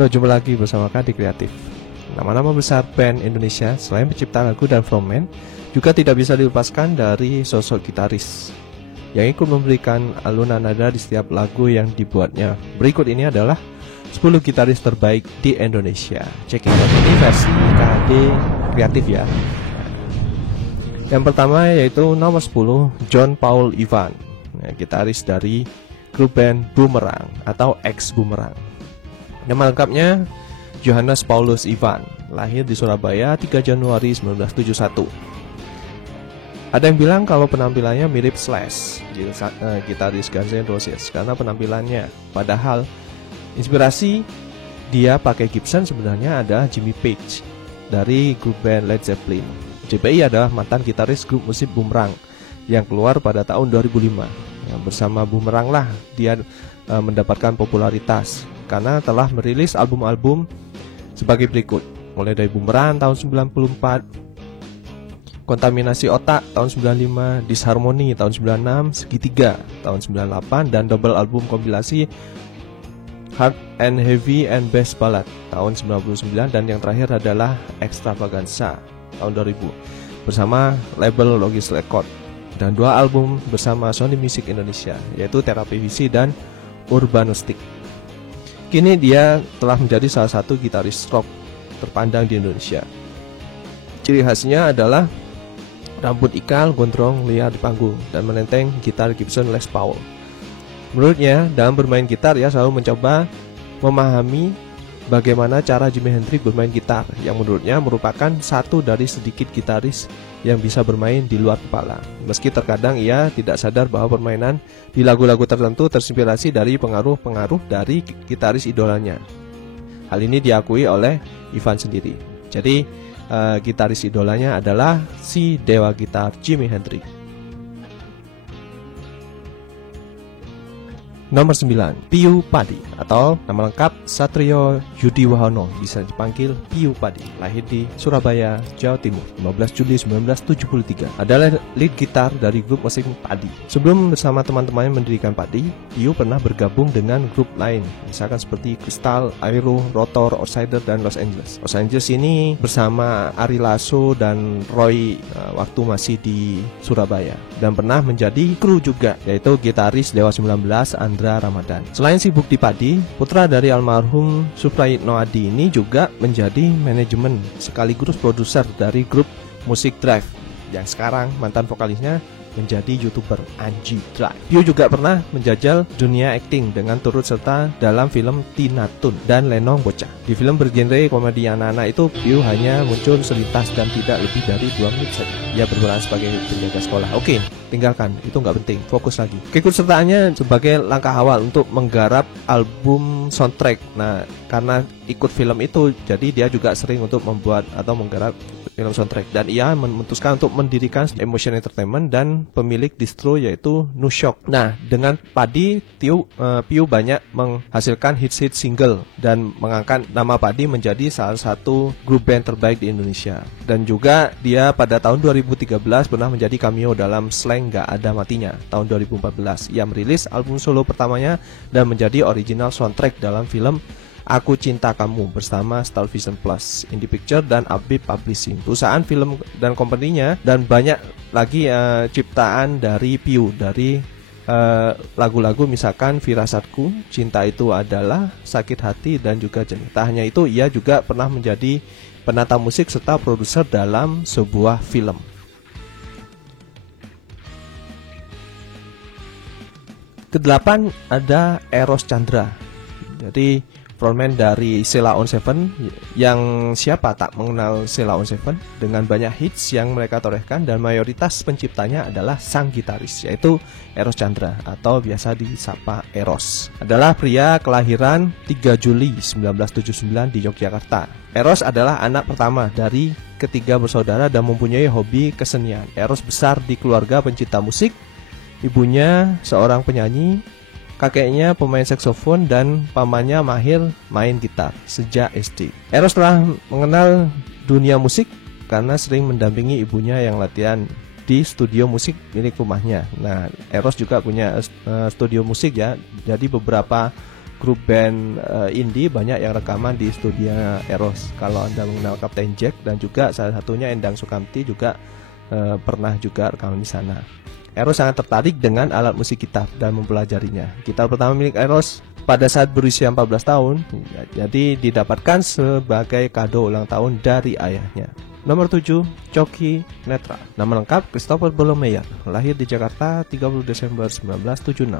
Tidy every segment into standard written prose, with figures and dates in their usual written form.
Halo, jumpa lagi bersama Kadi Kreatif. Nama-nama besar band Indonesia selain pencipta lagu dan frontman juga tidak bisa dilepaskan dari sosok gitaris yang ikut memberikan alunan nada di setiap lagu yang dibuatnya. Berikut ini adalah 10 gitaris terbaik di Indonesia. Checking out ini versi KD Kreatif ya. Yang pertama yaitu nomor 10, John Paul Ivan, gitaris dari grup band Boomerang atau ex Boomerang. Nama lengkapnya Johannes Paulus Ivan, lahir di Surabaya 3 Januari 1971. Ada yang bilang kalau penampilannya mirip Slash, gitaris Guns N' Roses, karena penampilannya. Padahal inspirasi dia pakai Gibson sebenarnya ada Jimmy Page dari grup band Led Zeppelin. JPI adalah mantan gitaris grup musik Boomerang yang keluar pada tahun 2005. Bersama Boomerang lah dia mendapatkan popularitas karena telah merilis album-album sebagai berikut. Mulai dari Boomerang tahun 94, Kontaminasi Otak tahun 95, Disharmony tahun 96, Segitiga tahun 98, dan double album kompilasi Hard and Heavy and Bass Ballad tahun 99, dan yang terakhir adalah Extravaganza tahun 2000 bersama label Logis Record, dan 2 album bersama Sony Music Indonesia yaitu Terapi Visi dan Urbanistik. Kini dia telah menjadi salah satu gitaris rock terpandang di Indonesia. Ciri khasnya adalah rambut ikal gondrong liar di panggung dan menenteng gitar Gibson Les Paul. Menurutnya dalam bermain gitar ia selalu mencoba memahami bagaimana cara Jimi Hendrix bermain gitar, yang menurutnya merupakan satu dari sedikit gitaris yang bisa bermain di luar kepala. Meski terkadang ia tidak sadar bahwa permainan di lagu-lagu tertentu terinspirasi dari pengaruh-pengaruh dari gitaris idolanya. Hal ini diakui oleh Ivan sendiri. Jadi gitaris idolanya adalah si dewa gitar Jimi Hendrix. Nomor 9, Piyu Padi atau nama lengkap Satrio Yudi Wahono, bisa dipanggil Piyu Padi. Lahir di Surabaya, Jawa Timur 15 Juli 1973. Adalah lead gitar dari grup musik Padi. Sebelum bersama teman-temannya mendirikan Padi, Piyu pernah bergabung dengan grup lain, misalkan seperti Crystal, Aero, Rotor, Outsider, dan Los Angeles. Los Angeles ini bersama Ari Lasso dan Roy waktu masih di Surabaya, dan pernah menjadi kru juga, yaitu gitaris Dewa 19 Andra Ramadan. Selain sibuk di Padi, putra dari almarhum Suprayitno Adi ini juga menjadi manajemen sekaligus produser dari grup musik Drive, yang sekarang mantan vokalisnya menjadi YouTuber Anji Drive. Piyu juga pernah menjajal dunia akting dengan turut serta dalam film Tina Tun dan Lenong Bocah. Di film bergenre komedi anak-anak itu Piyu hanya muncul selintas dan tidak lebih dari 2 menit saja. Ia berperan sebagai penjaga sekolah. Oke, tinggalkan, itu nggak penting, fokus lagi. Keikutsertaannya sebagai langkah awal untuk menggarap album soundtrack. Nah, karena ikut film itu, jadi dia juga sering untuk membuat atau menggarap film soundtrack, dan ia memutuskan untuk mendirikan Emotion Entertainment dan pemilik distro yaitu Nushock. Nah, dengan Padi, Piyu banyak menghasilkan hits-hits single dan mengangkat nama Padi menjadi salah satu grup band terbaik di Indonesia. Dan juga dia pada tahun 2013 pernah menjadi cameo dalam Slang Gak Ada Matinya tahun 2014. Ia merilis album solo pertamanya dan menjadi original soundtrack dalam film Aku Cinta Kamu bersama Starvision Plus, Indie Picture, dan Abib Publishing, perusahaan film dan kompetinya, dan banyak lagi ciptaan dari Piyu dari lagu-lagu misalkan Firasatku, Cinta Itu Adalah, Sakit Hati, dan juga Jenih. Tak hanya itu, ia juga pernah menjadi penata musik serta produser dalam sebuah film. Kedelapan ada Eros Chandra. Jadi frontman dari Sheila on 7, yang siapa tak mengenal Sheila on 7, dengan banyak hits yang mereka torehkan, dan mayoritas penciptanya adalah sang gitaris, yaitu Eros Chandra atau biasa disapa Eros. Adalah pria kelahiran 3 Juli 1979 di Yogyakarta. Eros adalah anak pertama dari ketiga bersaudara dan mempunyai hobi kesenian. Eros besar di keluarga pencinta musik. Ibunya seorang penyanyi, kakeknya pemain saksofon, dan pamannya mahir main gitar sejak SD. Eros telah mengenal dunia musik karena sering mendampingi ibunya yang latihan di studio musik milik rumahnya. Nah, Eros juga punya studio musik ya. Jadi beberapa grup band indie banyak yang rekaman di studio Eros. Kalau Anda mengenal Kapten Jack, dan juga salah satunya Endang Sukamti juga pernah juga rekaman di sana. Eros sangat tertarik dengan alat musik gitar dan mempelajarinya. Gitar pertama milik Eros pada saat berusia 14 tahun, jadi didapatkan sebagai kado ulang tahun dari ayahnya. Nomor 7, Coki Netra. Nama lengkap Christopher Bolomeyer, lahir di Jakarta 30 Desember 1976.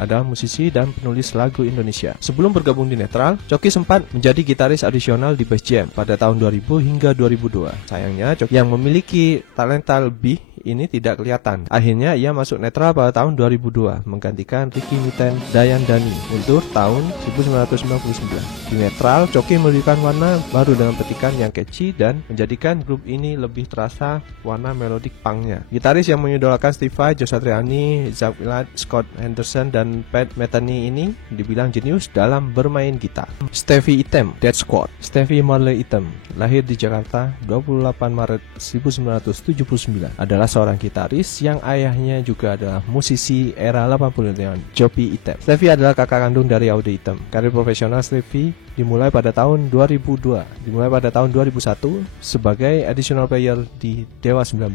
Adalah musisi dan penulis lagu Indonesia. Sebelum bergabung di Netral, Coki sempat menjadi gitaris adisional di Bass Jam pada tahun 2000 hingga 2002. Sayangnya, Coki yang memiliki talenta lebih ini tidak kelihatan. Akhirnya ia masuk Netral pada tahun 2002, menggantikan Ricky Miten Dayan Dhani untuk tahun 1999. Di Netral, Coki memberikan warna baru dengan petikan yang catchy dan menjadikan grup ini lebih terasa warna melodik punknya. Gitaris yang mengidolakan Steve Vai, Joe Satriani, Zach Willard, Scott Henderson, dan Pat Metheny ini dibilang jenius dalam bermain gitar. Stevie Item, Dead Squad. Stevie Marley Item, lahir di Jakarta 28 Maret 1979, adalah seorang gitaris yang ayahnya juga adalah musisi era 80 dengan Joppy Item. Stevie adalah kakak kandung dari Audy Item. Karir profesional Stevie dimulai pada tahun 2002. Dimulai pada tahun 2001 sebagai additional player di Dewa 19.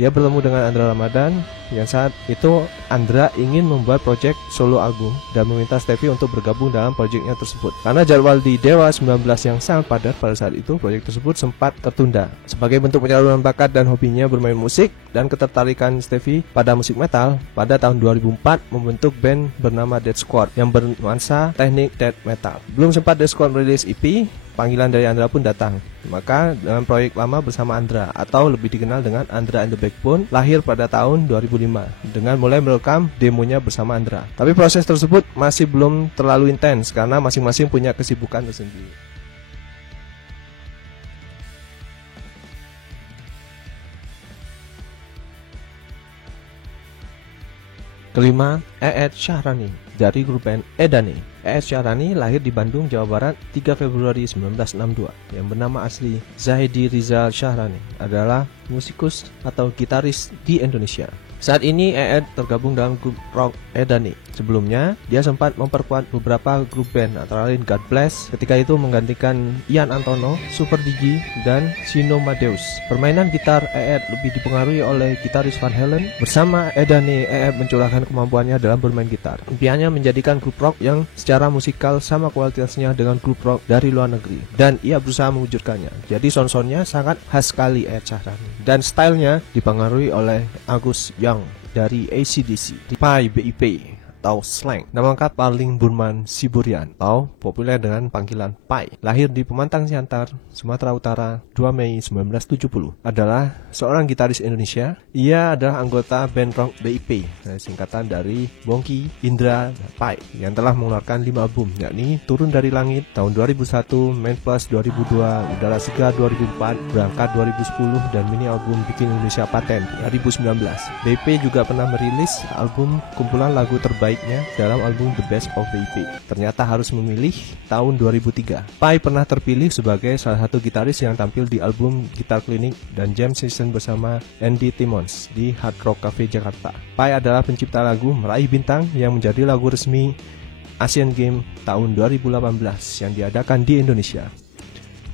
Ia bertemu dengan Andra Ramadan yang saat itu Andra ingin membuat proyek solo album dan meminta Stevie untuk bergabung dalam proyeknya tersebut. Karena jadwal di Dewa 19 yang sangat padat pada saat itu, proyek tersebut sempat tertunda. Sebagai bentuk penyaluran bakat dan hobinya bermain musik dan ketertarikan Stevie pada musik metal, pada tahun 2004 membentuk band bernama Dead Squad yang bernuansa teknik death metal. Belum sempat Dead Squad merilis EP, panggilan dari Andra pun datang. Maka dengan proyek lama bersama Andra, atau lebih dikenal dengan Andra and the Backbone, lahir pada tahun 2005 dengan mulai merekam demonya bersama Andra. Tapi proses tersebut masih belum terlalu intens karena masing-masing punya kesibukan tersendiri. Kelima, Eed Syahrani dari grup band Edane. Eed Syahrani lahir di Bandung, Jawa Barat 3 Februari 1962. Yang bernama asli Zahidi Rizal Syahrani adalah musikus atau gitaris di Indonesia. Saat ini Eed tergabung dalam grup rock Edane. Sebelumnya, dia sempat memperkuat beberapa grup band antara lain God Bless, ketika itu menggantikan Ian Antono, Super Digi, dan Sino Madeus. Permainan gitar Eed lebih dipengaruhi oleh gitaris Van Halen. Bersama Edane, Eed mencurahkan kemampuannya dalam bermain gitar. Impiannya menjadikan grup rock yang secara musikal sama kualitasnya dengan grup rock dari luar negeri, dan ia berusaha mewujudkannya. Jadi sound-soundnya sangat khas sekali Eed Syahrani, dan stylenya dipengaruhi oleh Angus Young dari AC/DC, Pai BIP atau Slang. Nama lengkap Parling Burman Siburian atau populer dengan panggilan Pai. Lahir di Pemantang Siantar, Sumatera Utara 2 Mei 1970. Adalah seorang gitaris Indonesia. Ia adalah anggota band rock BIP, singkatan dari Bongki, Indra, dan Pai, yang telah mengeluarkan 5 album, yakni Turun dari Langit tahun 2001, Main Plus 2002, Udara Segar 2004, Berangkat 2010, dan mini album Bikin Indonesia Paten 2019. BIP juga pernah merilis album kumpulan lagu terbaik dalam album The Best of BIP. Ternyata harus memilih tahun 2003. Pai pernah terpilih sebagai salah satu gitaris yang tampil di album Guitar Clinic dan Jam Session bersama Andy Timmons di Hard Rock Cafe Jakarta. Pai adalah pencipta lagu Meraih Bintang yang menjadi lagu resmi Asian Games tahun 2018 yang diadakan di Indonesia.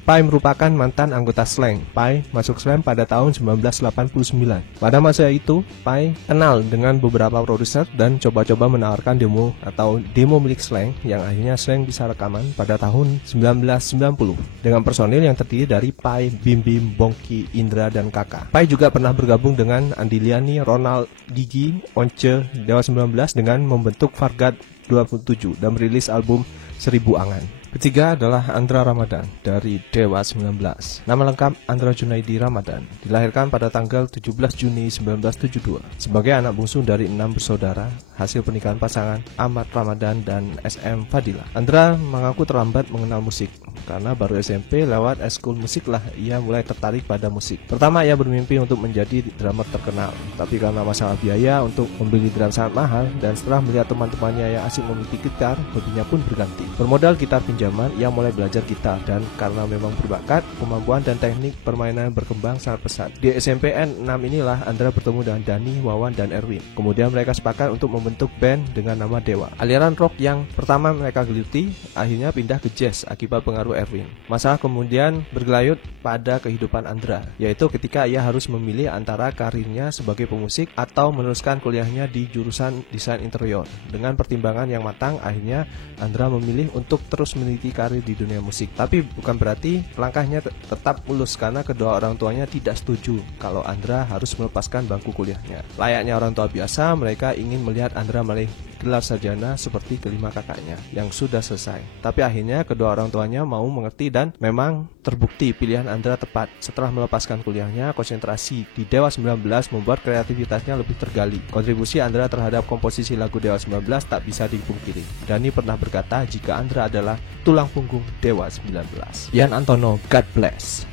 Pai merupakan mantan anggota Slang. Pai masuk Slang pada tahun 1989. Pada masa itu, Pai kenal dengan beberapa produser dan coba-coba menawarkan demo atau demo milik Slang yang akhirnya Slang bisa rekaman pada tahun 1990 dengan personil yang terdiri dari Pai, Bim Bim, Bongki, Indra, dan Kaka. Pai juga pernah bergabung dengan Andi Liani, Ronald, Gigi, Once, Dewa 19 dengan membentuk Vargat 27 dan merilis album 1000 Angan. Ketiga adalah Andra Ramadan dari Dewa 19. Nama lengkap Andra Junaidi Ramadan. Dilahirkan pada tanggal 17 Juni 1972 sebagai anak bungsu dari 6 bersaudara, hasil pernikahan pasangan Ahmad Ramadan dan SM Fadila. Andra mengaku terlambat mengenal musik karena baru SMP lewat eskul musik lah ia mulai tertarik pada musik. Pertama ia bermimpi untuk menjadi drummer terkenal, tapi karena masalah biaya untuk membeli drum sangat mahal dan setelah melihat teman-temannya yang asik memiliki gitar, hobinya pun berganti. Bermodal gitar pinjaman pinjaman, ia mulai belajar gitar dan karena memang berbakat, kemampuan dan teknik permainan berkembang sangat pesat. Di SMP N6 inilah Andra bertemu dengan Dani, Wawan, dan Erwin. Kemudian mereka sepakat untuk membentuk band dengan nama Dewa. Aliran rock yang pertama mereka geluti akhirnya pindah ke jazz akibat pengaruh Erwin. Masalah kemudian bergelayut pada kehidupan Andra, yaitu ketika ia harus memilih antara karirnya sebagai pemusik atau meneruskan kuliahnya di jurusan desain interior. Dengan pertimbangan yang matang, akhirnya Andra memilih untuk terus meneliti karir di dunia musik. Tapi bukan berarti langkahnya tetap mulus karena kedua orang tuanya tidak setuju kalau Andra harus melepaskan bangku kuliahnya. Layaknya orang tua biasa, mereka ingin melihat Andra meraih gelar sarjana seperti kelima kakaknya yang sudah selesai. Tapi akhirnya kedua orang tuanya mau mengerti dan memang terbukti pilihan Andra tepat. Setelah melepaskan kuliahnya, konsentrasi di Dewa 19 membuat kreativitasnya lebih tergali. Kontribusi Andra terhadap komposisi lagu Dewa 19 tak bisa dipungkiri. Dani pernah berkata jika Andra adalah tulang punggung Dewa 19. Ian Antono, God Bless,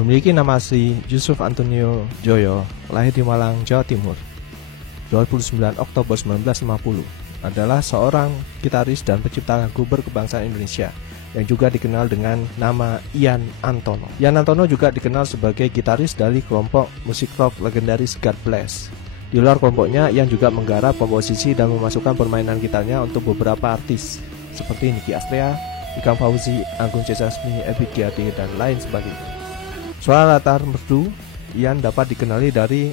memiliki nama asli Yusuf Antonio Joyo, lahir di Malang, Jawa Timur, 29 Oktober 1950. Adalah seorang gitaris dan pencipta lagu berkebangsaan Indonesia yang juga dikenal dengan nama Ian Antono. Ian Antono juga dikenal sebagai gitaris dari kelompok musik rock legendaris God Bless. Di luar kelompoknya, Ian juga menggarap komposisi dan memasukkan permainan gitarnya untuk beberapa artis seperti Nicky Astrea, Ikang Fauzi, Agung C. Sasmi, Ebi Gyati, dan lain sebagainya. Suara latar merdu Ian dapat dikenali dari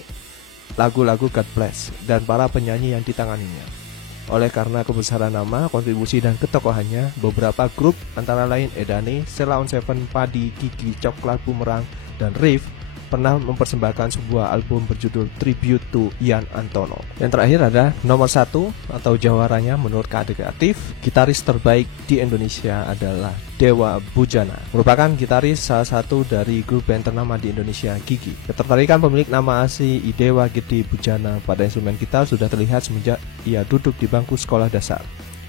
lagu-lagu God Bless dan para penyanyi yang ditanganinya. Oleh karena kebesaran nama, kontribusi dan ketokohannya, beberapa grup antara lain Edane, Sheila on Seven, Padi, Gigi, Coklat Bumerang, dan Riff pernah mempersembahkan sebuah album berjudul Tribute to Ian Antono. Yang terakhir ada nomor 1 atau jawarannya menurut KD Kreatif, gitaris terbaik di Indonesia adalah Dewa Bujana, merupakan gitaris salah satu dari grup band ternama di Indonesia, Gigi. Ketertarikan pemilik nama asli Dewa Gede Bujana pada instrumen gitar sudah terlihat semenjak ia duduk di bangku sekolah dasar.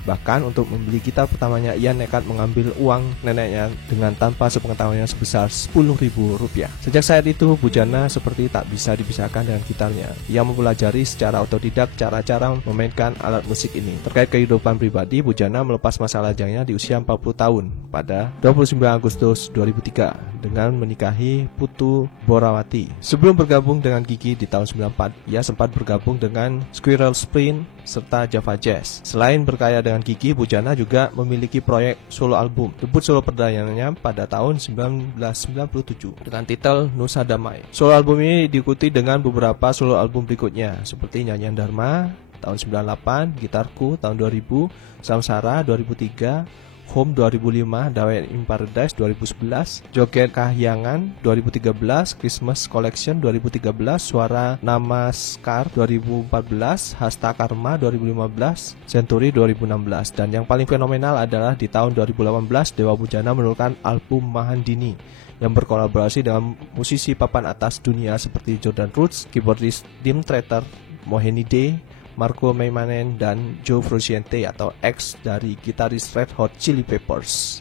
Bahkan untuk membeli gitar pertamanya, ia nekat mengambil uang neneknya dengan tanpa sepengetahuannya sebesar Rp10.000. Sejak saat itu, Bujana seperti tak bisa dipisahkan dengan gitarnya. Ia mempelajari secara otodidak cara-cara memainkan alat musik ini. Terkait kehidupan pribadi, Bujana melepas masa lajangnya di usia 40 tahun pada 29 Agustus 2003 dengan menikahi Putu Borawati. Sebelum bergabung dengan Gigi di tahun 94, ia sempat bergabung dengan Squirrel Sprint serta Java Jazz. Selain berkarya dengan Gigi, Bujana juga memiliki proyek solo album. Debut solo perdananya pada tahun 1997 dengan titel Nusa Damai. Solo album ini diikuti dengan beberapa solo album berikutnya seperti Nyanyian Dharma tahun 98, Gitarku tahun 2000, Samsara 2003, Home 2005, Dawet in Paradise 2011, Joget Kahyangan 2013, Christmas Collection 2013, Suara Namaskar 2014, Hasta Karma 2015, Century 2016. Dan yang paling fenomenal adalah di tahun 2018 Dewa Bujana mengeluarkan album Mahandini yang berkolaborasi dengan musisi papan atas dunia seperti Jordan Roots, keyboardist Dim Treter, Moheni Day, Marco Meimanen, dan Joe Frusciante atau ex dari gitaris Red Hot Chili Peppers.